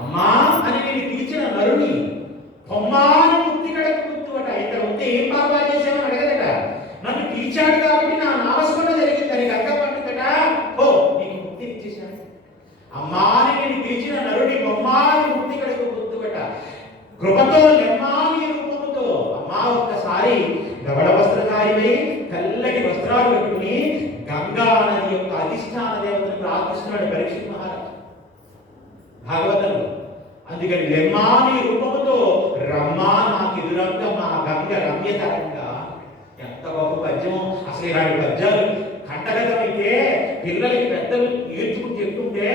అమ్మా అని నేను పిలిచిన నరుని బొమ్మాని ముక్తి కడకు గుర్తుట. ఇక్కడ ఉంటే ఏం పాపాలు చేసామని అడగదట. నన్ను పిలిచాడు కాబట్టి నా నామస్మరణ జరిగిందని గంగ పండుగట. ఓ నీకు ముక్తి ఇచ్చేశాను. అమ్మా అని నేను పిలిచిన నరుని బొమ్మాని ముక్తి కడకు గుర్తుట. కృపతో లెమ్మాని రూపముతో అమ్మా ఒక్కసారి గవడ వస్త్రధారివై తెల్లటి వస్త్రాలు పెట్టుకుని గంగా నది యొక్క అధిష్టాన దేవతను ప్రార్థిస్తున్నాడు పరీక్షిత్ మహారాజ్ భాగవతంలో. అందుకని లెమ్మాని రూపముతో రమ్మా నాకు ఎదురంగా మా గంగ రమ్యతరంగా. ఎంత గొప్ప పద్యం అసలు! ఇలాంటి పద్యాలు కంటగతమైతే పిల్లలకి పెద్దలు నేర్చుకుని చెప్తుంటే,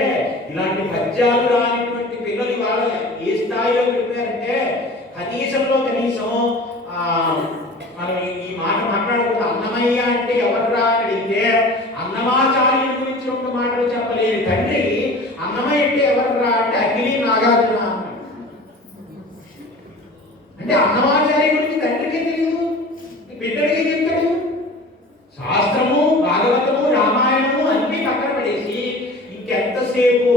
ఇలాంటి పద్యాలు రానిటువంటి పిల్లలు ఇవాళ ఏ స్థాయిలో వెళ్ళిపోయారంటే కనీసంలో కనీసం మనం ఈ మాట మాట్లాడకూడదు. అన్నమయ్య అంటే ఎవర్రా అని అడిగితే అన్నమాచార్యుల గురించి రెండు మాటలు చెప్పలేదు తండ్రి. అన్నమయ్య అంటే ఎవర్రా అంటే అగ్ని నాగార్జున అంటే అన్నమాచార్య గురించి తండ్రికి తెలియదు, బిడ్డడికి చెప్తాడు. శాస్త్రము, భాగవతము, రామాయణము అన్ని పక్కన పడేసి ఇంకెంతసేపు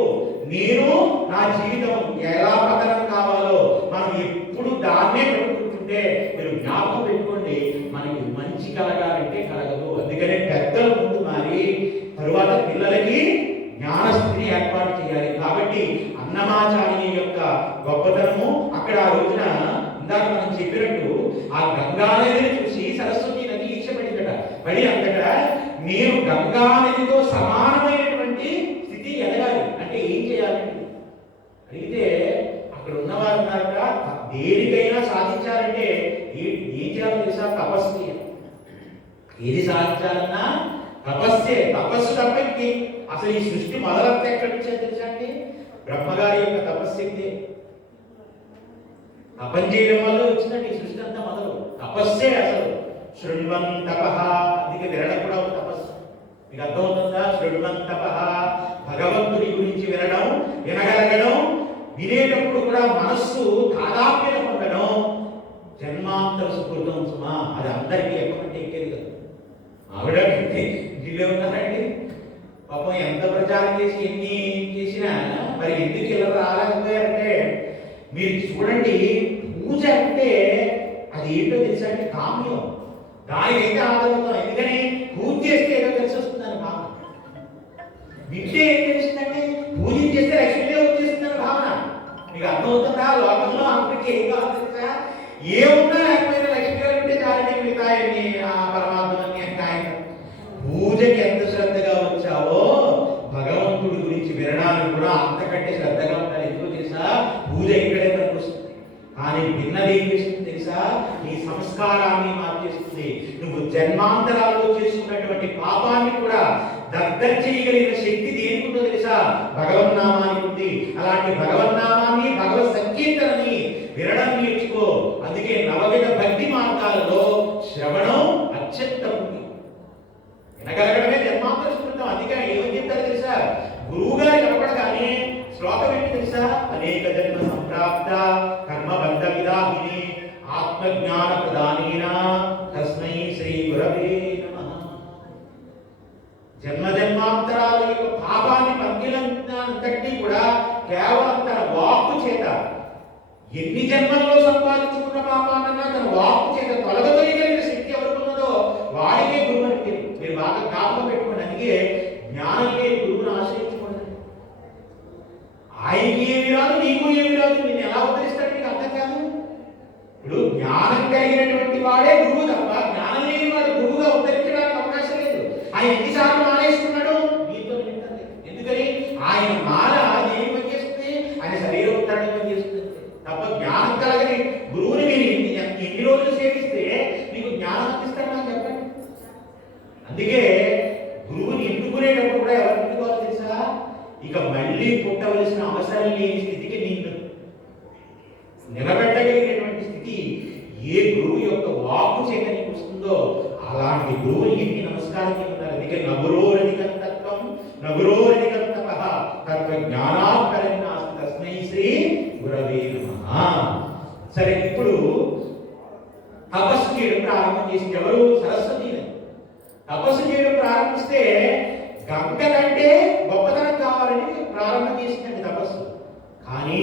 నేను నా జీవితం ఎలా పతనం కావాలో మనం ఎప్పుడు దాన్నే పెట్టుకుంటుంటే మీరు జ్ఞాపకం పెట్టుకోండి, మనకి మంచి కలగాలంటే కలగదు. అందుకనే పెద్దల ముందు మారి తరువాత పిల్లలకి జ్ఞానస్థితిని ఏర్పాటు చేయాలి. కాబట్టి అన్నమాచార్య యొక్క గొప్పతనము అక్కడ ఆ రోజున ఇందాక మనం చెప్పినట్టు ఆ గంగా నదిని చూసి సరస్వతి నది ఈర్షపడిందట. పడి అంతటా మీరు గంగా నదితో సమానమైనటువంటి స్థితి ఎదగాలి అంటే ఏం చేయాలండి అడిగితే అక్కడ ఉన్నవారు ఉన్నారట, దేనికైనా సాధించాలంటే ఏం చేయాలో తెలుసా? తపస్సు చేయాలి. ఏది సాధించాలన్నా తపస్సే. తపస్సు తప్పకి అసలు ఈ సృష్టి మొదలంతా ఎక్కడి నుంచో తెలుసా అండి? బ్రహ్మగారి యొక్క తపస్శక్తి. తపం చేయడం వల్ల వచ్చిందండి ఈ సృష్టి అంతా మొదలు. తపస్సే అసలు. శృణ్వన్ తపః, అందుకే వినడం కూడా ఒక తపస్సు. మీకు అర్థమవుతుందా? శృణ్వన్ తపః, భగవంతుడి గురించి వినడం, వినగలగడం, వినేటప్పుడు కూడా మనస్సు తాదాత్మ్యత పొందడం. జన్మాంతర సుకృతం సుమా, అది అందరికీ ఎక్కడంటే ఎక్కేది కదా. ఆవిడ ఢిల్లీ ఉన్నారండి పాపం, ఎంత ప్రచారం చేసి ఎన్ని చేసినా మరి ఎందుకు ఇలా రాలేకపోయారంటే మీరు చూడండి, పూజ అంటే అది ఏంటో తెలుసా అంటే కామ్యం. దానికైతే ఆధారవుతాం. ఎందుకని పూజ చేస్తే ఏదో తెలిసి వస్తుందని భావన. వింటే ఏం తెలుస్తుందంటే పూజ చేస్తే లక్ష్మీదేవి వచ్చేస్తుందని భావన. మీకు అర్థమవుతుందా? లోకంలో అందరికీ ఏం కావాలి తెలుసా? ఏమున్నా లేకపోయినా లక్ష్మీదేవి ఉంటే చాలని మిగతాయన్ని పరమాత్మని అంటే ఆయన. పూజకి ఎంత శ్రద్ధగా వచ్చావో భగవంతుడి గురించి వినడానికి కూడా అంతకంటే శ్రద్ధగా ఉండాలి. ఎందుకు తెలుసా? పూజ ఇక్కడే పనికొస్తుంది. కానీ భిన్నది ఏం చేస్తుంది తెలుసా? నీ సంస్కారాన్ని మార్చేస్తుంది. నువ్వు జన్మాంతరాల్లో చేసుకున్నటువంటి పాపాన్ని కూడా దగ్ధం చేయగలిగిన శక్తి దేనికి ఉందో తెలుసా? భగవన్నామానికి ఉంది. అలాంటి భగవన్నామాన్ని, భగవత్ సంకీర్తనని వినడం నేర్చుకో. అందుకే నవవిధ భక్తి మార్గాలలో శ్రవణం అత్యంత ఉంది. వినగలగడమే జన్మాంతర స్మృతం. అందుకే ఏమని చెప్తారు తెలుసా? గురువు గారి కనపడగానే శ్లోకం ఏంటి తెలుసా? అనేక జన్మ సంప్రాప్త కర్మబంధ విదాహిని ఆత్మజ్ఞాన ప్రదానేన తస్మై శ్రీ గురవే నమః. జన్మ జన్మాంతరాల యొక్క పాపాన్ని పంకిలంతటి కూడా కేవలం తన వాక్కు చేత, ఎన్ని జన్మల్లో సంపాదించుకున్న పాపానన్నా తన వాక్కు చేత తొలగదొయగలిగిన శక్తి ఎవరికి ఉన్నదో వాడికే గురువు అంటే మీరు బాగా జ్ఞాపకం పెట్టుకోండి. అందుకే జ్ఞానం లేని గురువును ఆశ్రయించుకోండి. ఆయనకి ఏమి రాదు, నీకు ఏమి రాదు, నేను ఎలా ఉద్ధరిస్తాడు మీకు అర్థం కాదు. ఇప్పుడు జ్ఞానం కలిగినటువంటి వాడే గురువు తప్ప జ్ఞానం లేని వాడు గురువుగా ఉద్ధరించడానికి అవకాశం లేదు. ఆయన ఎన్నిసార్లు మానేసుకున్నాడు? మీతో నిమిత్తం. ఎందుకని? ఆయన మాల ఏమి పనిచేస్తుంది? ఆయన శరీర ఉత్తరణ పనిచేస్తుంది తప్ప జ్ఞానం కలగని గురువుని మీరు ఎన్ని రోజులు సేవిస్తే మీకు జ్ఞానం అందిస్తాడు నాకు చెప్పండి. అందుకే గురువుని ఎన్నుకునేటప్పుడు కూడా ఎవరు ఎన్నుకోవాలి తెలుసా? ఇక మళ్ళీ పుట్టవలసిన అవసరం లేని స్థితికి నిన్ను నిలబెట్టగలిగినటువంటి స్థితి ఏ గురువు యొక్క వాక్కు చేత నీకు వస్తుందో అలాంటి గురువుని ఎన్ని నమస్కారం ఉండాలి. అందుకే నగురోరధికంతత్వం నగురోరధికంతపః తత్వ జ్ఞానాపరం నాస్తి తస్మై శ్రీ గురవే నమః. సరే, ఇప్పుడు తపస్సు చేయడం ప్రారంభం చేసింది ఎవరు? సరస్వతి. తపస్సు చేయడం ప్రారంభిస్తే గంగ కంటే గొప్పతనం కావాలని ప్రారంభం చేసిందండి తపస్సు. కానీ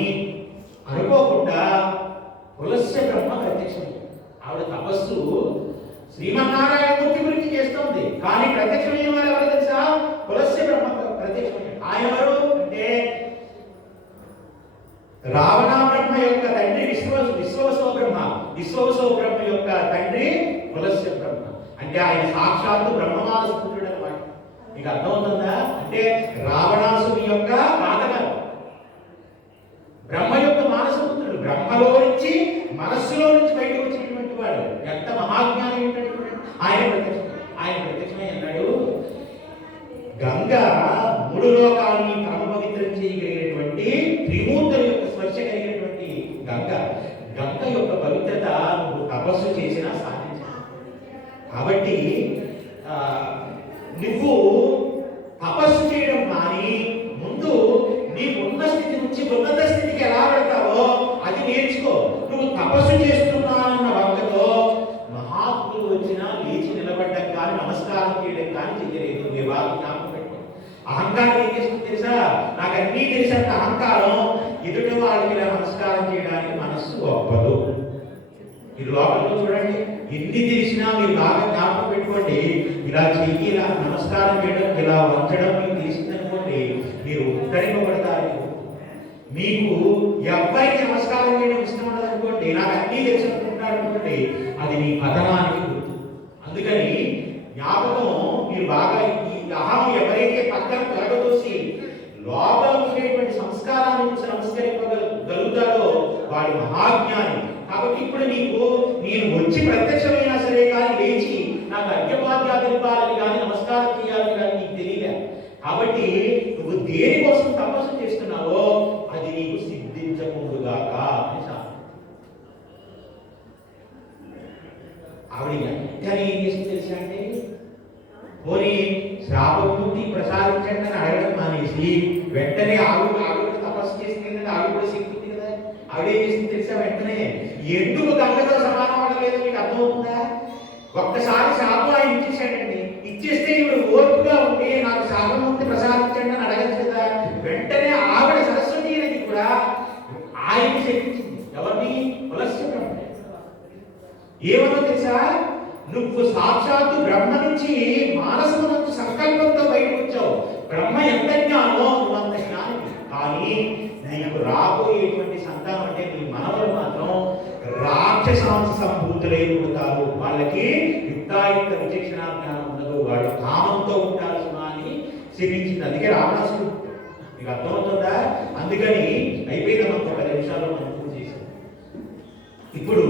రావణ బ్రహ్మ యొక్క తండ్రి విశ్వవసో బ్రహ్మ. విశ్వవసో బ్రహ్మ యొక్క తండ్రి పులస్య బ్రహ్మ. అంటే ఆయన సాక్షాత్తు బ్రహ్మమానస పుత్రుడు అన్నమాట. మీకు అర్థమవుతుందా? అంటే రావణాసుని యొక్క తాతగారు బ్రహ్మ యొక్క మానసపుత్రుడు. బ్రహ్మలో నుంచి మనస్సులో నుంచి బయటకు వచ్చినటువంటి వాడు. ఎంత మహాజ్ఞానం ఏంటంటే ఆయన ప్రత్యక్షమై అన్నాడు, గంగ మూడు లోకాలని పరమ పవిత్రం చేయగలిగినటువంటి త్రిమూర్తుల యొక్క స్పర్శ కలిగినటువంటి గంగ యొక్క పవిత్రత నువ్వు తపస్సు చేసినా సాధించాలి. కాబట్టి నువ్వు తపస్సు చేయడం కానీ ముందు నీకు ఉన్న స్థితి నుంచి ఉన్నత స్థితికి ఎలా వెళ్తావో అది నేర్చుకో. నువ్వు తపస్సు చేస్తున్నానన్న వంకతో మహాత్ములు వచ్చినా లేచి నిలబడ్డం కానీ నమస్కారం చేయడం కానీ చెయ్యలేదు. మీరు వాళ్ళు జ్ఞాపకం పెట్టుకో. అహంకారం ఏం చేస్తుంది తెలుసా? నాకు అన్నీ తెలిసినంత అహంకారం ఎదుటి వాళ్ళకి నమస్కారం చేయడానికి మనస్సు ఒప్పదు. ఈ లోకంలో చూడండి, ఎన్ని తెలిసినా మీరు బాగా జ్ఞాపకం పెట్టుకోండి. ఇలా చెయ్యి, ఇలా నమస్కారం చేయడం, ఇలా వంచడం మీకు తెలిసిందనుకోండి, మీరు ఉద్ధరింపబడతారు. మీకు ఎవరికి నమస్కారం చేయడం ఇష్టం ఉండదు అనుకోండి, నాకు అన్నీ తెలిసి అనుకుంటారు అనుకోండి, అది మీ పతనానికి గుర్తు. అందుకని జ్ఞాపకం మీరు బాగా ఈ అహం ఎవరైతే పక్కన తొలగదోసి లోపల ఉండేటువంటి సంస్కారాన్ని చూసి నమస్కరింపగలుగుతాడో వాడి మహాజ్ఞాని. కాబట్టి ఇప్పుడు నేను వచ్చి ప్రత్యక్షమైనా సరే కానీ లేచి నాకు అర్ఘ్యపాద్యాదిపాలని కానీ నమస్కారం చేయాలని కానీ నీకు తెలియలే. కాబట్టి నువ్వు దేనికోసం తపస్సు చేస్తున్నావో అది నీకు సిద్ధించకూడదుగాక అని ఆవిడ వెంటనే ఏం చేసింది తెలుసా అండి? పోనీ శ్రాపముక్తి ప్రసాదించండి అని అడగడం మానేసి వెంటనే ఆవిడ తపస్సు చేసింది. ఆవిడ కూడా శక్తి ఉంది కదా, ఆవిడ ఏం చేసింది తెలుసా? వెంటనే ఎందుకు గంగతో సమానం అవ్వలేదో మీకు అర్థమవుతుందా? ఒక్కసారి శాపం ఆయన ఇచ్చేసాడండి. ఇచ్చేస్తే ఇప్పుడు ఓర్పుగా ఉండి నాకు శాపముక్తి ప్రసాదించండి అని అడగచ్చు కదా. వెంటనే ఆవిడ సరస్వతి అనేది కూడా ఆయన్ని శక్తించింది. ఎవరిని? పులస్య బ్రహ్మ. ఏమన్నా తెలుసా? నువ్వు సాక్షాత్తు బ్రహ్మ నుంచి మానసము నుంచి సంకల్పంతో బయటకు వచ్చావు. బ్రహ్మ ఎంత జ్ఞానో నువ్వంత జ్ఞానం. కానీ నీకు రాబోయేటువంటి సంతానం అంటే నీ మనవలు మాత్రం రాక్షసాంశ సంభూతులై పుడతారు. వాళ్ళకి యుక్తాయుక్త విచక్షణ జ్ఞానం ఉండదు. వాళ్ళు కామంతో ఉంటారు సుమా అని శపించింది. అందుకే రావణాసుడు. మీకు అర్థమవుతుందా? అందుకని అయిపోయింది. మనకు 10 నిమిషాల్లో మనం పూర్తి చేసాం. ఇప్పుడు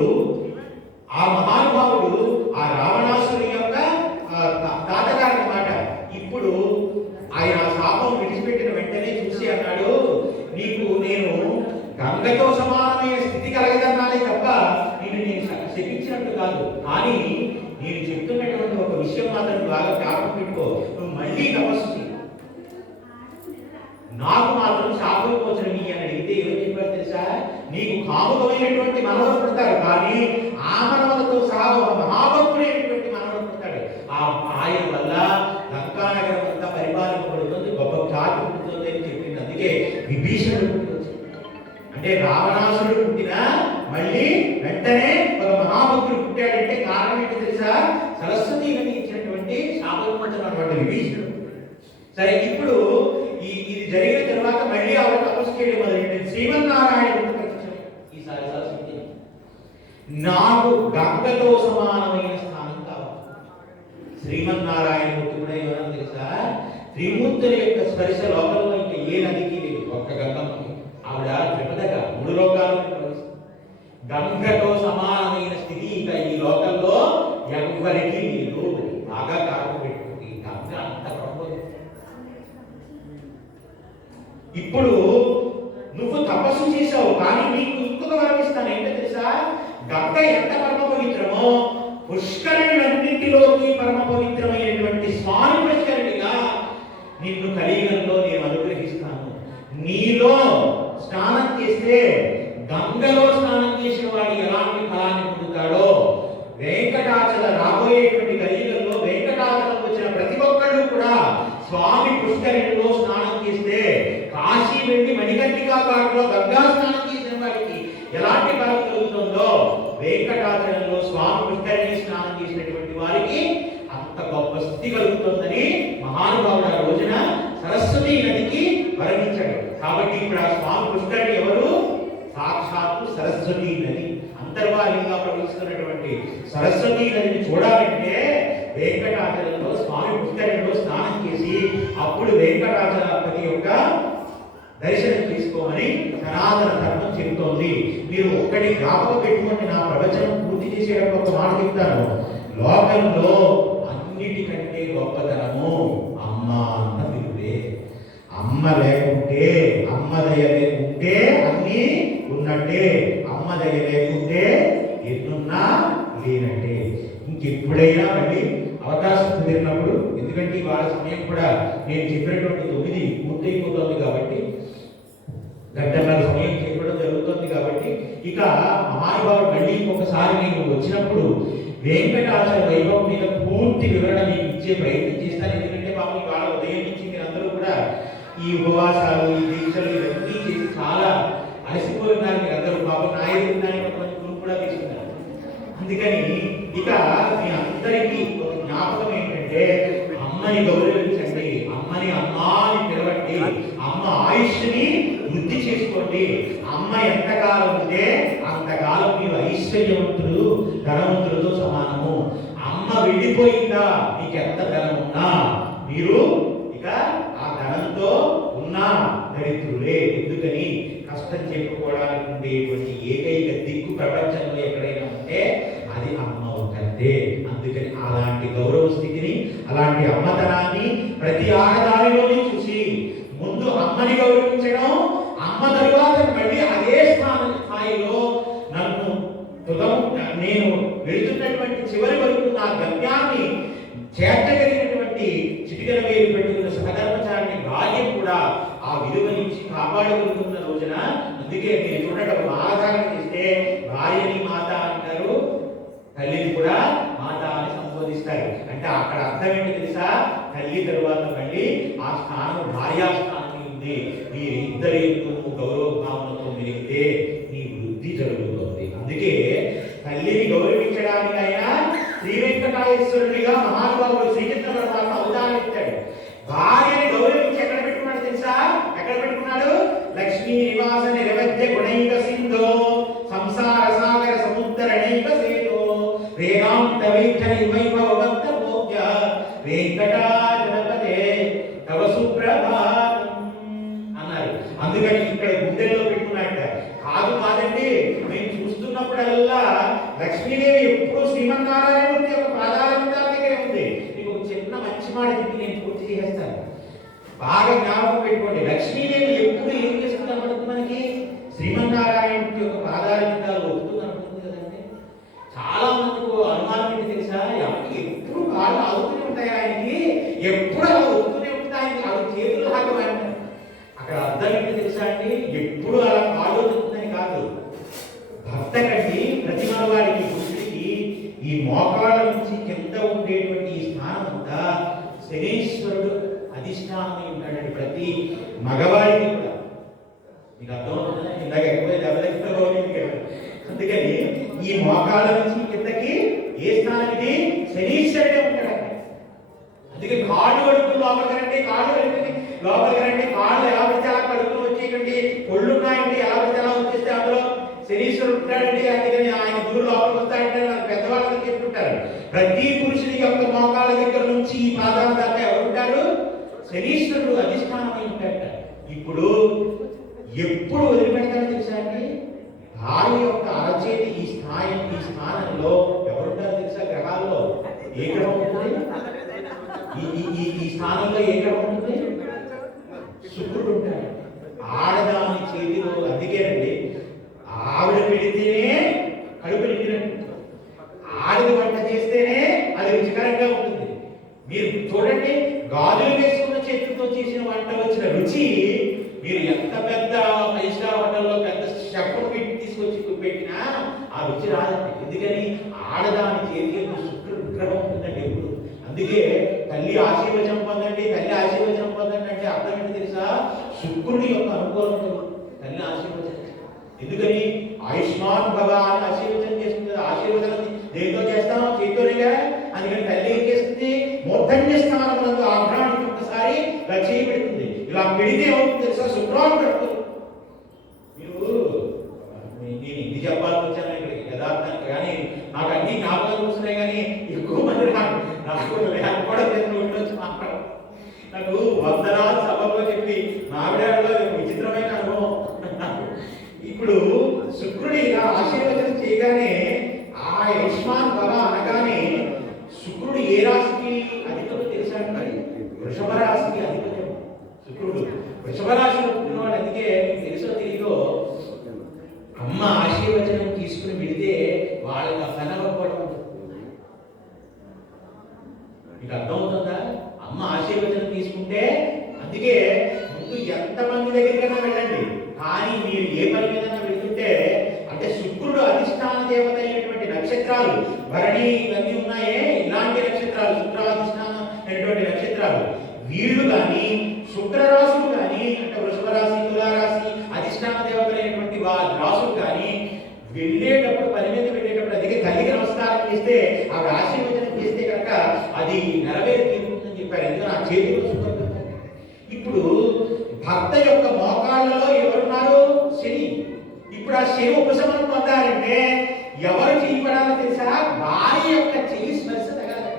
ఆ మహానుభావుడు ఆ రావణాసుని యొక్క తాతగారు అన్నమాట. ఇప్పుడు ఆయన శాపం విడిచిపెట్టిన వెంటనే చూసి అన్నాడు, నీకు నేను గంగతో సమానమైన స్థితి కలగదన్నానే తప్ప నేను శపించినట్టు కాదు. కానీ నేను చెప్తున్నటువంటి ఒక విషయం మాత్రం బాగా జ్ఞాపకం పెట్టుకో. నువ్వు మళ్ళీ తపస్సు చేయి. నాకు మాత్రం శాపవిమోచనం అని అడిగితే ఏమని చెప్పారు తెలుసా? నీకు కాముకమైనటువంటి మనవలు పుడతారు, కానీ ఆ మనవలతో సహా ఒక మహాభక్తుడైనటువంటి మనవలు పుడతాడు. ఆయన వల్ల లంకానగరం అంతా పరిపాలింపబడుతుంది, గొప్ప ఖ్యాతి పుడుతుంది అని చెప్పింది. అందుకే విభీషణుడు పుట్టుకొచ్చింది. అంటే రావణాసుడు పుట్టినా మళ్ళీ వెంటనే ఒక మహాభక్తుడు పుట్టాడంటే కారణం ఏంటి తెలుసా? సరస్వతి నది ఇచ్చినటువంటి శాపవిమోచనం అన్నమాట విభీషణుడు. సరే, ఇప్పుడు ఇది జరిగిన తర్వాత మళ్ళీ ఆవిడ తపస్సు చేయడం మొదలైంది. శ్రీమన్నారాయణ ఈసారి సరస్వతి, నాకు గంగతో సమానమైన స్థానం కావాలి. శ్రీమన్నారాయణ మూర్తి కూడా ఏమన్నా తెలుసా? త్రిమూర్తుల యొక్క స్పర్శ లోకంలో ఇంకా ఏ నదికి లేదు, ఒక్క గంగమ్మకి. ఆవిడ త్రిపదగా 3 లోకాలను ప్రవేశిస్తుంది. గంగతో సమానమైన స్థితి ఇంకా ఈ లోకంలో ఎవరికి లేదు. బాగా కారణం పెట్టుకుంది గంగ అంత ప్రబోధం. ఇప్పుడు నువ్వు తపస్సు చేశావు, కానీ నీకు ఇంకొక వరం ఇస్తాను. ఏంటో తెలుసా? గంగ ఎంత పరమ పవిత్రమో పుష్కరిణులన్నింటిలోకి పరమ పవిత్రమైనటువంటి స్వామి పుష్కరిణిగా నిన్ను కలియుగంలో నేను అనుగ్రహిస్తాను. నీలో స్నానం చేస్తే గంగలో స్నానం చేసిన వాడు ఎలాంటి ఫలాన్ని పొందుతాడో, వెంకటాచల రాబోయేటువంటి కలియుగంలో వెంకటాచలం వచ్చిన ప్రతి ఒక్కళ్ళు కూడా స్వామి పుష్కరిణిలో స్నానం చేస్తే కాశీ వెళ్ళి మణికర్ణికా ఘాట్లో గంగా స్నానం చేసిన వాడికి ఎలాంటి ఫలం కలుగుతుందో, వెంకటాచలంలో స్వామి పుష్కరిణి స్నానం చేసినటువంటి వారికి అంత గొప్ప స్థితి కలుగుతుందని మహానుభావుడు ఆ రోజున సరస్వతి నదికి వరణించాడు. కాబట్టి ఇప్పుడు ఆ స్వామి పుష్కరిణి ఎవరు? సాక్షాత్తు సరస్వతీ నది అంతర్వాహిగా ప్రవహిస్తున్నటువంటి సరస్వతీ నదిని చూడాలంటే వెంకటాచలంలో స్వామి పుష్కరంలో స్నానం చేసి అప్పుడు వెంకటాచలపతి యొక్క దర్శనం తీసుకోమని సనాతన ధర్మం చెబుతోంది. మీరు ఒక్కటి జ్ఞాపకం పెట్టుకోండి, నా ప్రవచనం పూర్తి చేసేటప్పుడు ఒక మాట చెప్తాను. లోకంలో అన్నిటికంటే గొప్పతనము అమ్మ అన్న పిలువే. అమ్మ లేకుంటే, అమ్మ దయ లేకుంటే అన్నీ ఉన్నట్టే, అమ్మ దయ లేకుంటే ఎన్నున్నా లేనట్టే. ఇంకెప్పుడైనా మళ్ళీ అవకాశం కుదిరినప్పుడు, ఎందుకంటే వాళ్ళ సమయం కూడా నేను చెప్పినటువంటి 9 పూర్తయిపోతుంది కాబట్టి, గంటన్నర సమయం చెప్పడం జరుగుతుంది కాబట్టి, ఇక మహానుభావుడు మళ్ళీ ఇంకొకసారి నేను వచ్చినప్పుడు వెంకటాచల వైభవం మీద పూర్తి వివరణ మీకు ఇచ్చే ప్రయత్నం చేస్తాను. ఎందుకంటే పాపం ఇవాళ ఉదయం నుంచి మీరందరూ కూడా ఈ ఉపవాసాలు, ఈ దీక్షలు ఇవన్నీ చేసి చాలా అలసిపోతున్నారు. మీరందరూ పాపం నా ఎదురున్నాయి కొంతమంది గురువు కూడా తీసుకున్నారు. అందుకని ఇక మీ అందరికీ ఒక జ్ఞాపకం ఏంటంటే, అమ్మని గౌరవించండి, అమ్మని అమ్మా అని పిలవండి, అమ్మ ఆయుష్ని వృద్ధి చేసుకోండి. అమ్మ ఎంతకాలం ఉంటే అంతకాలం మీరు ఐశ్వర్యవంతులు, ధనవంతులతో సమానము. అమ్మ వెళ్ళిపోయిందా మీకు ఎంత ధనం ఉన్నా మీరు ఇక ఆ ధనంతో ఉన్న దరిద్రులే. ఎందుకని కష్టం చెప్పుకోవడానికి ఉండేటువంటి ఏకైక దిక్కు ప్రపంచంలో ఎక్కడైనా ఉంటే అది అమ్మ ఒకటే. అందుకని అలాంటి గౌరవ స్థితిని, అలాంటి అమ్మతనాన్ని ప్రతి ఆడదారిలోని చూసి ముందు అమ్మని గౌరవించడం, అమ్మ తరువాత మళ్ళీ అదే స్థాయిలో నన్ను నేను వెళుతున్నటువంటి చివరి వరకు నా గమ్యాన్ని చేర్చగలిగినటువంటి చిటికల వేలు పెట్టుకున్న సహధర్మచారిని భార్య కూడా ఆ విలువనిచ్చి కాపాడగలుగుతున్న రోజున, అందుకే మీరు చూడటం ఆధారణ చేస్తే భార్యని మాత అంటారు, తల్లిని కూడా మాత అని సంబోధిస్తారు. అంటే అక్కడ అర్థం ఏంటి తెలుసా? తల్లి తరువాత మళ్ళీ ఆ స్థానం భార్యా స్థానం ఉంది. మీరు ఇద్దరి ఎందుకు గౌరవ భావనతో మెలిగితే నీ వృద్ధి జరుగుతుంది. అందుకే తల్లిని గౌరవించడానికైనా శ్రీ వెంకటేశ్వరుడిగా మహానుభావుడు శ్రీకృష్ణ పరమాత్మ అవతారం ఇచ్చాడు. భార్యని గౌరవించి ఎక్కడ పెట్టుకున్నాడు తెలుసా? ఎక్కడ పెట్టుకున్నాడు? లక్ష్మీ నివాస నిరవధ్య గుణైక సింధో సంసార సాగర సముద్రణైక సేతో వేదాంత వైఖరి వైభవవంత భోగ్య వెంకటాచలపతే తవ సుప్రభాతం అన్నారు. అందుకని ఇక్కడ గుండెల్లో పెట్టుకున్నాట. కాదండి, మేము చూస్తున్నప్పుడల్లా లక్ష్మీదేవి ఎప్పుడు శ్రీమన్నారాయణమూర్తి యొక్క పాదాల దగ్గరే ఉంది. మీకు ఒక చిన్న మంచి మాట చెప్పి నేను పూర్తి చేస్తాను, బాగా జ్ఞాపకం పెట్టుకోండి. లక్ష్మీదేవి ఎప్పుడు ఏం చేస్తుంది అనుకుంటుంది? మనకి శ్రీమన్నారాయణమూర్తి యొక్క పాదాల విందాలు వస్తుంది అనుకుంటుంది కదండి. చాలా మందికి అనుమానం ఏంటి తెలుసా? ఎప్పుడు కాళ్ళు ఆగుతూనే ఉంటాయి ఆయనకి, ఎప్పుడు అలా వస్తూనే ఉంటుంది ఆయనకి, అవి చేతులు హాకమంటారు. అక్కడ అర్థం ఏంటి తెలుసా అండి? ఎప్పుడు అలా కాళ్ళు వస్తుందని కాదు. భర్త కండి ప్రతి మనవాడికి పురుషుడికి ఈ మోకాళ్ళ నుంచి కింద ఉండేటువంటి ఈ స్థానం అంతా శనీశ్వరుడు అధిష్టానమై ఉంటాడండి ప్రతి మగవాడికి కూడా. మీకు అర్థమవుతుందా? ఇందాక ఎక్కువ దెబ్బతింటారో. అందుకని ఈ మోకాళ్ళ నుంచి కిందకి ఏ స్థానం ఇది? శనీశ్వరుడే ఉంటాడండి. అందుకే కాళ్ళు కడుపులు లోపలికి రండి, కాళ్ళు కడుపుని లోపలికి రండి, కాళ్ళు ఎలా పడితే అలా కడుపులు వచ్చేయండి, ఒళ్ళు ఉన్నాయండి ఎలా పడితే అలా వచ్చేస్తే అందులో శనీశ్వరుడు ఉంటాడండి. అందుకని ఆయన దూరం లోపలికి వస్తాడంటే నాకు పెద్దవాళ్ళకి చెప్తుంటారు. ప్రతి పురుషుని యొక్క మోకాళ్ళ దగ్గర నుంచి ఈ పాదాల దాకా ఎవరు ఉంటారు? శనీశ్వరుడు అధిష్టానమై ఉంటాడట. ఇప్పుడు ఎప్పుడు వదిలిపెడతాడో తెలుసా అండి? భార్య యొక్క అరచేతి ఈ స్థానంలో ఎవరుంటారో తెలుసా? గ్రహాల్లో ఏ గ్రహం ఉంటుంది? ఈ స్థానంలో ఏ గ్రహం ఉంటుంది? శుక్రుడు ఉంటాడు. ఆడదాని చేతిలో. అందుకేనండి ఆవిడ పెడితేనే కడుపు నిండినట్టు, ఆవిడ వంట చేస్తేనే అది రుచికరంగా ఉంటుంది. మీరు చూడండి, గాజులు వేసుకున్న చేతులతో చేసిన వంట వచ్చిన రుచి మీరు ఎంత పెద్ద 5 స్టార్ హోటల్లో పెద్ద షెఫ్ను తీసుకొచ్చి పెట్టినా ఆ రుచి రాదండి. ఎందుకని? ఆడదాని చేతిలో శుక్రుడు విగ్రహం ఉంటుందండి ఎప్పుడు. అందుకే తల్లి ఆశీర్వచనం పొందండి, తల్లి ఆశీర్వచనం పొందండి అంటే అర్థం ఏంటి తెలుసా? శుక్రుడి యొక్క అనుకూలంతో తల్లి ఆశీర్వచనం. ఎందుకని? ఆయుష్మాన్ భవ అని ఆశీర్వచనం చేస్తుంది. ఆశీర్వచనం దేంతో చేస్తాం? చేతితోనేగా. అందుకని తల్లి ఏం చేస్తుంది? మూర్ధన్య స్థానమునందు ఆభ్రానికి ఒకసారి ఇలా చేయి పెడుతుంది. ఇలా పెడితే ఏమవుతుంది తెలుసా? శుక్రాలు పెడుతుంది. మీరు ఇది చెప్పాలని వచ్చాను ఇక్కడికి యథార్థానికి. కానీ నాకు అన్ని జ్ఞాపకాలు వస్తున్నాయి, కానీ ఎక్కువ మంది నాకు లేకపోవడం వచ్చి మాట్లాడడం. నాకు వందనాలు సభలో చెప్పి మావిడాడలో విచిత్రమైన అనుభవం. ఇప్పుడు శుక్రుడి ఇలా ఆశీర్వచనం చేయగానే ఆ యుష్మాన్ భవ అనగానే శుక్రుడు ఏ రాశికి అధిపతి తెలుసా? వృషభ రాశికి అధిపతి శుక్రుడు. వృషభ రాశిలో పుట్టినవాడు. అందుకే మీకు తెలుసో తెలియదో అమ్మ ఆశీర్వచనం తీసుకుని విడితే వాళ్ళకి అసనవ్వకపోవడం. మీకు అర్థమవుతుందా? అమ్మ ఆశీర్వచనం తీసుకుంటే, అందుకే ముందు ఎంతమంది దగ్గరికైనా వెళ్ళండి, కానీ మీరు ఏ పని మీద వెళ్తుంటే, అంటే శుక్రుడు అధిష్టాన దేవత అయినటువంటి నక్షత్రాలు భరణి ఇవన్నీ ఉన్నాయే, ఇలాంటి నక్షత్రాలు శుక్రాధిష్టానం అయినటువంటి నక్షత్రాలు, వీళ్ళు కానీ శుక్రరాశులు కానీ, అంటే వృషభ రాశి తులారాశి అధిష్టాన దేవత అయినటువంటి రాశులు కానీ వెళ్ళేటప్పుడు, పని మీద వెళ్ళేటప్పుడు అందుకే తల్లికి నమస్కారం చేస్తే, ఆ ఆశీర్వచనం చేస్తే కనుక అది నెరవేరి తీరుతుందని చెప్పారు. ఎందుకంటే ఆ చేతిలో శుక్రుడు. ఇప్పుడు భర్త యొక్క మోకాళ్ళలో ఎవరున్నారు? శని. ఇప్పుడు ఆ శని ఉపశమనం పొందాలంటే ఎవరు చేయబడాలో తెలుసా? భార్య యొక్క చెయ్యి స్పర్శ తగలాలి.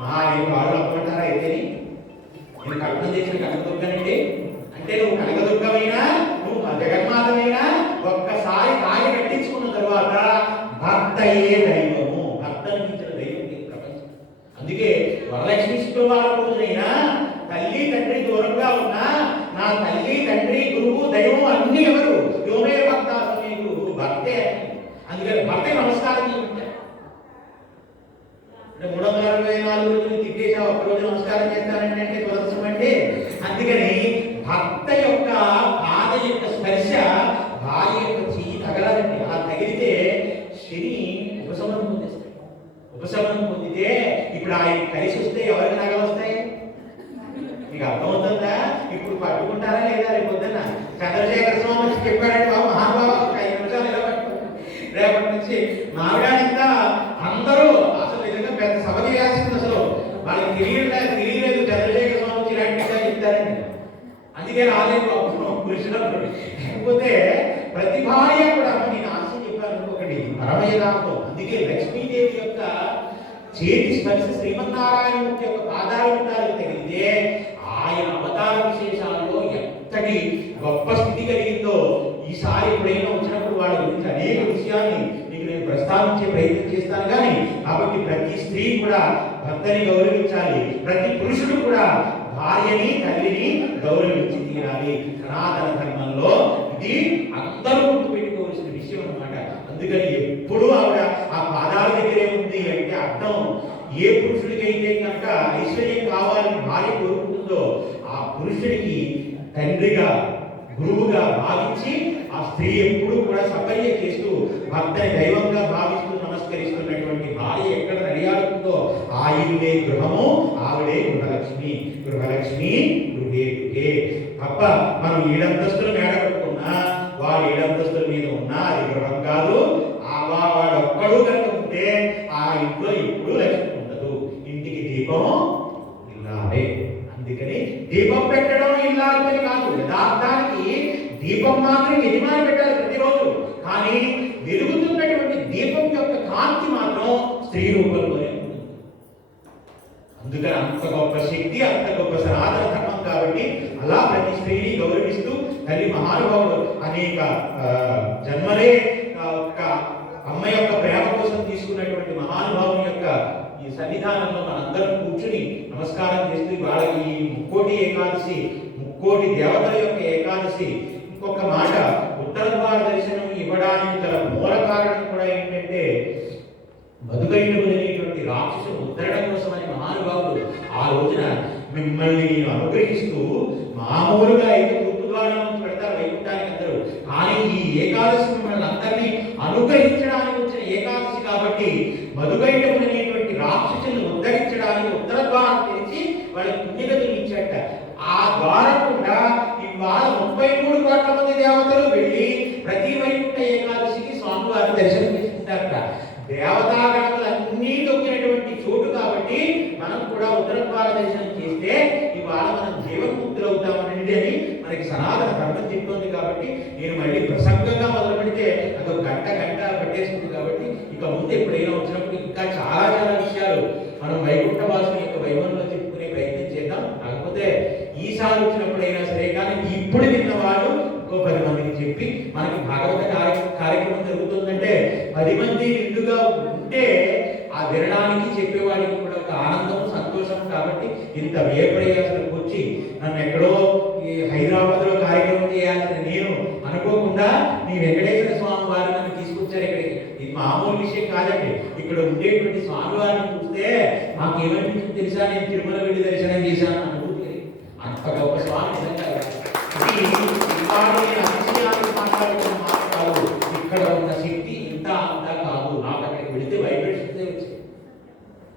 మా ఈ వాళ్ళు అమ్మంటారా? అయితే నేను కల్పన చేసిన కనకదుర్గనండి అంటే, నువ్వు కనకదుర్గమైనా నువ్వు జగన్మాతమైనా ఒక్కసారి కాయ కట్టించుకున్న తర్వాత భర్తయే దైవము. భర్తను మించిన దైవం ప్రపంచం. అందుకే వరలక్ష్మి శుక్రవారం రోజైనా తల్లి తండ్రి దూరంగా ఉన్నా నా తల్లి తండ్రి గురువు దైవం అన్ని ఎవరు? యోమే భక్త సమయ గురువు భక్తే. అందుకని భర్తకి నమస్కారం చేయమంటారు. అంటే 364 రోజులు తిట్టేసా, ఒక్కరోజు నమస్కారం చేస్తానండి అంటే దురదృష్టం అండి. అందుకని భర్త యొక్క పాద యొక్క స్పర్శ భార్య యొక్క చెయ్యి తగలాలండి. అలా తగిలితే శని ఉపశమనం పొందిస్తాయి. ఉపశమనం పొందితే ఇప్పుడు ఆయన కలిసి వస్తే ఎవరికి నగలు వస్తాయి? మీకు అర్థమవుతుందా? ఇప్పుడు పట్టుకుంటారా లేదా? రేపు పొద్దున్న చంద్రశేఖర స్వామి వచ్చి చెప్పారంటే, బాబు మహానుభావ 5 నిమిషాలు ఇలా పట్టుకోండి, రేపటి నుంచి మావిడానిందా అందరూ అసలు నిజంగా పెద్ద సభ చేయాల్సింది. అసలు వాళ్ళకి తెలియలేదు చంద్రశేఖర స్వామి వచ్చి ఇలాంటిగా చెప్తారండి. అందుకే రాలేదు పురుషులు. లేకపోతే ప్రతి భార్య కూడా నేను ఆశ చెప్పాను ఒకటి పరమయదాంతం. అందుకే లక్ష్మీదేవి యొక్క చేతి స్పర్శ శ్రీమన్నారాయణమూర్తి యొక్క పాదాలకు తగిలితే ఆయన అవతార విశేషాల్లో ఎంతటి గొప్ప స్థితి కలిగిందో ఈసారి ఎప్పుడైనా వచ్చినప్పుడు వాళ్ళ గురించి అనేక విషయాన్ని మీకు నేను ప్రస్తావించే ప్రయత్నం చేస్తాను. కానీ కాబట్టి ప్రతి స్త్రీ కూడా భర్తని గౌరవించాలి, ప్రతి పురుషుడు కూడా భార్యని తల్లిని గౌరవించి తీరాలి. సనాతన ధర్మంలో ఇది అందరూ గుర్తుపెట్టుకోవాల్సిన విషయం అన్నమాట. అందుకని ఎప్పుడు ఆవిడ ఆ పాదాల దగ్గరే ఉంది అంటే అర్థం, ఏ పురుషుడికైతే కనుక ఐశ్వర్యం కావాలని భార్య కోరుకుంటుందో ఆ పురుషుడికి తండ్రిగా గురువుగా భావించి ఆ స్త్రీ ఎప్పుడూ కూడా సపర్య చేస్తూ భర్తని దైవంగా భావిస్తూ నమస్కరిస్తున్నటువంటి భార్య ఎక్కడ నడియాడుతుందో ఆ ఇల్లే గృహము, ఆవిడే గృహలక్ష్మి. గృహలక్ష్మి గృహే గృహే. తప్ప మనం 7 అంతస్తులు మేడ కట్టుకున్నా వాడు 7 అంతస్తుల మీద ఉన్నా అది గృహం కాదు. వాడు ఒక్కడు కనుక ఉంటే ఆ ఇంట్లో ఎప్పుడు లక్ష్మి ఉండదు. ఇంటికి దీపం ఇల్లాలే. అందుకని దీపం పెట్టడం ఇల్లాలి పని కాదు. యథార్థానికి దీపం మాత్రం యజమాని పెట్టాలి ప్రతిరోజు. కానీ వెలుగుతున్నటువంటి దీపం యొక్క కాంతి మాత్రం స్త్రీ రూపంలోనే ఉంటుంది. అందుకని అంత గొప్ప శక్తి, అంత గొప్ప సనాతన ధర్మం కాబట్టి అలా ప్రతి స్త్రీని గౌరవిస్తూ తల్లి మహానుభావుడు అనేక జన్మలే ఒక అమ్మ యొక్క ప్రేమ కోసం తీసుకున్నటువంటి మహానుభావుని యొక్క ఈ సన్నిధానంలో మనందరం కూర్చుని నమస్కారం చేస్తూ వాళ్ళకి ఈ ముక్కోటి ఏకాదశి, ముక్కోటి దేవతల యొక్క ఏకాదశి. ఇంకొక మాట, ఉత్తర ద్వార దర్శనం ఇవ్వడానికి గల మూల కారణం కూడా ఏంటంటే మధుకైటము అనేటువంటి రాక్షసుని ఉద్ధరణ కోసమని మహానుభావుడు ఆ రోజున మిమ్మల్ని నేను అనుగ్రహిస్తూ, మామూలుగా అయితే తూర్పు ద్వారం నుంచి పెడతారు వైకుంఠానికి అందరూ, కానీ ఈ ఏకాదశి మిమ్మల్ని అందరినీ అనుగ్రహించడానికి వచ్చిన ఏకాదశి కాబట్టి మధుకైటము అనేటువంటి రాక్షసుని ఉద్ధరించడానికి ఉత్తర ద్వారం తెరిచి వాళ్ళకి పుణ్యగతులు ఇచ్చాట. ఆ ద్వారం కూడా ఇవాళ 33 కోట్ల మంది దేవతలు వెళ్ళి ప్రతి వైకుంఠ ఏకాదశికి స్వామివారి దర్శనం చేసుకుంటారట. దేవతాగణములన్నీ దొక్కినటువంటి చోటు కాబట్టి మనం కూడా ఉత్తర ద్వార దర్శనం చేస్తే ఇవాళ మనం జీవన్ముక్తులు అవుతామనండి అని మనకి సనాతన ధర్మం చెప్తోంది. కాబట్టి నేను మళ్ళీ ప్రసంగంగా మొదలు చెప్పి మనకి భాగవత కార్యక్రమం జరుగుతుందంటే 10 మంది నిండుగా ఉంటే ఆ వినడానికి చెప్పేవాడికి కూడా ఒక ఆనందం సంతోషం. కాబట్టి ఇంత వ్యయప్రయాసాలకు వచ్చి నన్ను ఎక్కడో ఈ హైదరాబాద్లో కార్యక్రమం చేయాలని నేను అనుకోకుండా మీ వెంకటేశ్వర స్వామి వారు నన్ను తీసుకొచ్చారు ఇక్కడికి. ఇది మామూలు విషయం కాదండి. ఇక్కడ ఉండేటువంటి స్వామి వారిని చూస్తే మాకేమనిపించింది తెలుసా, నేను తిరుమల వెళ్ళి దర్శనం చేశాను అనుకుంటే అంత గొప్ప స్వామి నిజంగా. మాట్లాడుతున్న ఇక్కడ ఉన్న శక్తి ఇంత అంతా కాదు. నాకు అక్కడికి వెళితే వైబ్రేషన్స్ వచ్చాయి.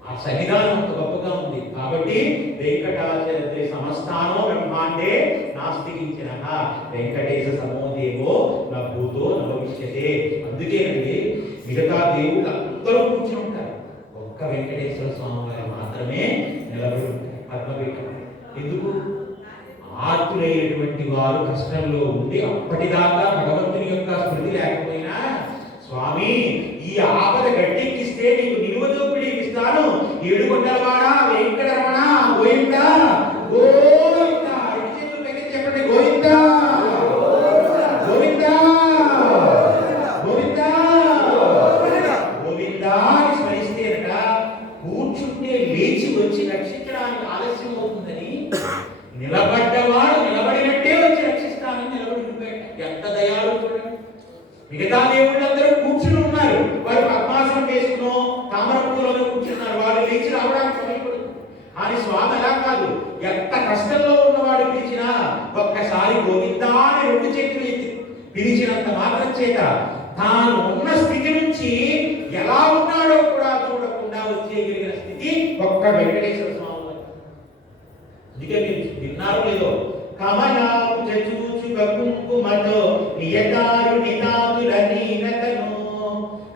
ఆ సన్నిధానం అంత గొప్పగా ఉంది. కాబట్టి వెంకటాచల సమస్తానో బ్రహ్మాండే నాస్తికించిన వెంకటేశ సమోదేవో నా భూతో నభవిష్యతే. అందుకేనండి మిగతా దేవుడు అందరూ కూర్చుని ఉంటారు, ఒక్క వెంకటేశ్వర స్వామి వారు మాత్రమే నిలబడి ఉంటారు పద్మపీఠం. ఎందుకు? ఆర్తులైనటువంటి వారు కష్టంలో ఉండి అప్పటిదాకా భగవంతుని యొక్క స్మృతి లేకపోయినా, స్వామి ఈ ఆపద గట్టెక్కిస్తే నీకు నిలువదోపిడి ఇస్తాను, ఏడుకొండలవాడ వెంకటరమణ గోవిందా గోవిందా. చెప్పండి గోవిందా గోవిందా గోవిందా గోవిందా అని స్మరిస్తేనట కూర్చుంటే లేచి వచ్చి రక్షించడానికి ఆలస్యం అవుతుందని నిలబడ్డవాడు నిలబడినట్టే వచ్చి రక్షిస్తానని నిలబడిపోయాడు. ఎంత దయాలు చూడండి. మిగతా దేవుళ్ళందరూ కూర్చుని ఉన్నారు, వారు పద్మాసనం వేసుకునో తామరపులోనే కూర్చున్నారు, వాళ్ళు లేచి రావడానికి సమయపడుతుంది. కానీ స్వామి అలా కాదు, ఎంత కష్టంలో ఉన్నవాడు పిలిచినా ఒక్కసారి గోవిందా అని 2 చేతులు ఎత్తి పిలిచినంత మాత్రం చేత తాను ఉన్న స్థితి నుంచి ఎలా ఉన్నాడో కూడా చూడకుండా వచ్చేయగలిగిన స్థితి ఒక్క వెంకటేశ్వర స్వామి. అందుకే మీరు విన్నారో లేదో, కమలాము చూచుక కుంకుమతో నియతారు నినాదుల నీనతను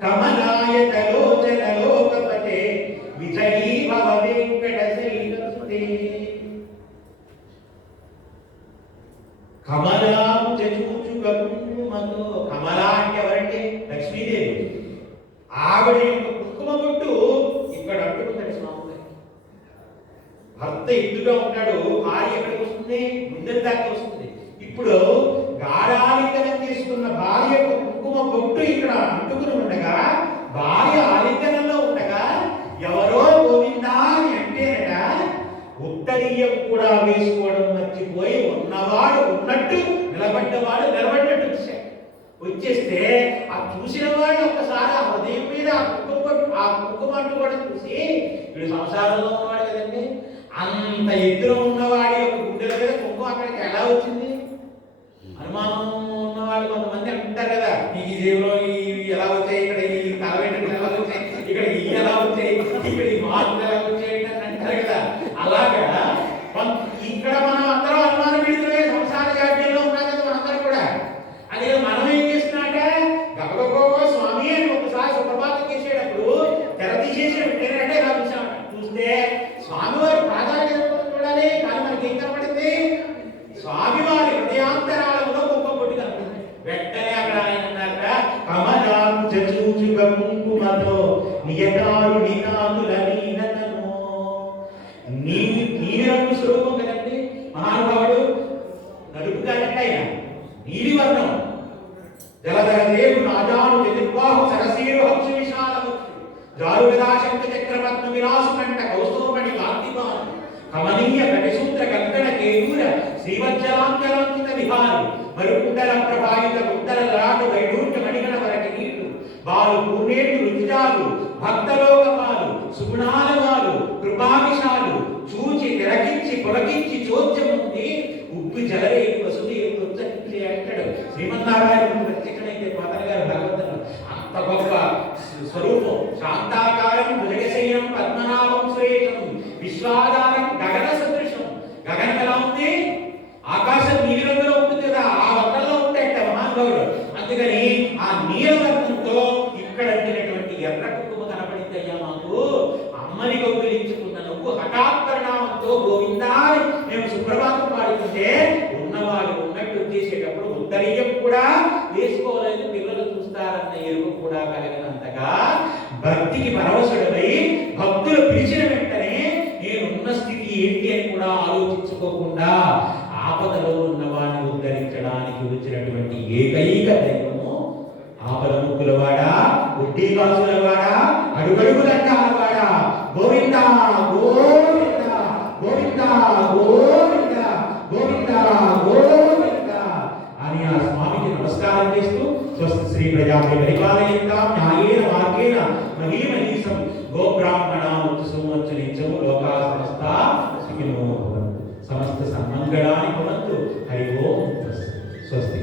కమలాయత లోచన లోకపతే విజయీ భవ వెంకట శైలసుతే. కమలాము చూచుక కుంకుమతో, కమల అంటే ఎవరంటే లక్ష్మీదేవి. ఆవిడ యొక్క కుంకుమ బొట్టు ఇక్కడ అంటుకుంటాడు స్వామి. భర్త ఎదురుగా ఉంటాడు, భార్య ఎక్కడికి వస్తుంది? గుండెల దాకా వస్తుంది. ఇప్పుడు గాఢాలింగనం చేసుకున్న భార్య యొక్క కుంకుమ బొట్టు ఇక్కడ అంటుకుని ఉండగా, భార్య ఆలింగనంలో ఉండగా ఎవరో గోవిందా అని అంటేనట ఉత్తరీయం కూడా వేసుకోవడం మర్చిపోయి ఉన్నవాడు ఉన్నట్టు నిలబడ్డవాడు నిలబడ్డట్టు వచ్చేస్తే ఆ చూసిన వాడు ఒక్కసారి ఆ హృదయం మీద ఆ కుంకుమ అంటుకోవడం చూసి వీడు సంసారంలో ఉన్నవాడు కదండి, అంత ఎదురు ఉన్నవాడి యొక్క గుండెల మీద కుంకుమ అక్కడికి ఎలా వచ్చింది? అనుమానం ఉన్నవాళ్ళు కొంతమంది అంటారు కదా, ఈ దేవులో ఎలా వచ్చాయి, ఇక్కడ ఈ తలవేటలు ఎలా వచ్చాయి, ఇక్కడ ఈ ఎలా వచ్చాయి, ఇక్కడ ఈ మార్పులు ఎలా వచ్చాయి అని అంటారు కదా. అలాగా ఇక్కడ మనం అందరం అనుమానం పెడుతున్నా సంసార జాడ్యంలో ఉన్నాం కదా మనందరూ కూడా. అదే మనం ఏం చేస్తున్నట గబగబో స్వామి అని ఒకసారి సుప్రభాతం చేసేటప్పుడు తెర తీసేసి పెట్టారంటే ఎలా చూసామట. చూస్తే స్వామివారి ప్రాధాన్యత చూడాలి, కానీ మనకి ఏం కనపడింది? స్వామివారి హృదయాంతరాలలో గొప్ప పొట్టి కనపడింది. వెంటనే అక్కడ ఆయన అన్నారట, కమలాం చూచుక కుంకుమతో నియతారు నినాదుల నీనతను. నీలి రంగు స్వరూపం కదండి మహానుభావుడు. నలుపు కాదండి ఆయన, నీలి వర్ణం. జలధర దేవుడు నాజాను జతిర్బాహు సరసీరు హక్షు విశాలము జారుగదాశంక చక్రపద్మ విలాసుకంట కౌస్తోమణి కాంతిమాన్ కమనీయ కటిసూత్ర కంకణ కేయూర శ్రీవత్సలాంకలాంకిత విహారి మరుకుండల ప్రభావిత ఉత్తర రాటు వైడూర్య మణిగణ వరకి నీటు బాలు పూర్ణేటు రుచిజాలు భక్తలోకమాలు సుగుణాలవాలు కృపావిశాలు చూచి తిరకించి పొలకించి చోద్యముంది ఉప్పు జలరేపు వసుదేవుడు ఉచ్చరించి అంటాడు శ్రీమన్నారాయణ ప్రత్యక్షమైతే పాత్ర గారు భగవంతుడు. అంత గొప్ప స్వరూపం. శాంతాకారం భుజగశయనం పద్మనాభం సురేషం విశ్వాధారం గగన సదృశం. గగనం ఎలా ఉంది? ఆకాశం నీలి రంగులో ఉంటుంది కదా, ఆ వర్ణంలో ఉంటాయట మహానుభావుడు. అందుకని ఆ నీల వర్ణంతో ఇక్కడ అంటినటువంటి ఎర్ర కుంకుమ కనపడింది. అయ్యా మాకు అమ్మని గౌరవించుకున్న నువ్వు హఠాత్ పరిణామంతో గోవిందా మేము సుప్రభాతం పాడుతుంటే ఉన్నవాడు ఉన్నట్టు చేసేటప్పుడు ఉత్తరీయం కూడా వేసుకోలేదు, పిల్లలు చూస్తారన్న ఎరువు కూడా కలిగినంతగా భక్తికి పరవశుడమై భక్తులు పిలిచిన వెంటనే నేనున్న స్థితి ఏంటి అని కూడా ఆలోచించుకోకుండా ఆపదలో ఉన్న వాడిని ఉద్ధరించడానికి దర్శనానికి వచ్చినటువంటి ఏకైక దైవము ఆపదముక్కులవాడా, వడ్డీ కాసులవాడా, అడుగడుగు లంకాలవాడా, గోవింద గోవింద గోవింద గోవింద గోవింద గోవింద అని ఆ స్వామికి నమస్కారం చేస్తూ స్వస్తి శ్రీ ప్రజాపతి పరిపాలయంతాం న్యాయేన మార్గేణ మహీమహీసం గోబ్రాహ్మణాముత్తు సుమోచ్చు నిత్యము లోకా సమస్త సుఖినో భవంతు. సమస్త సన్మంగళాని భవంతు. హరి ఓం స్వస్తి.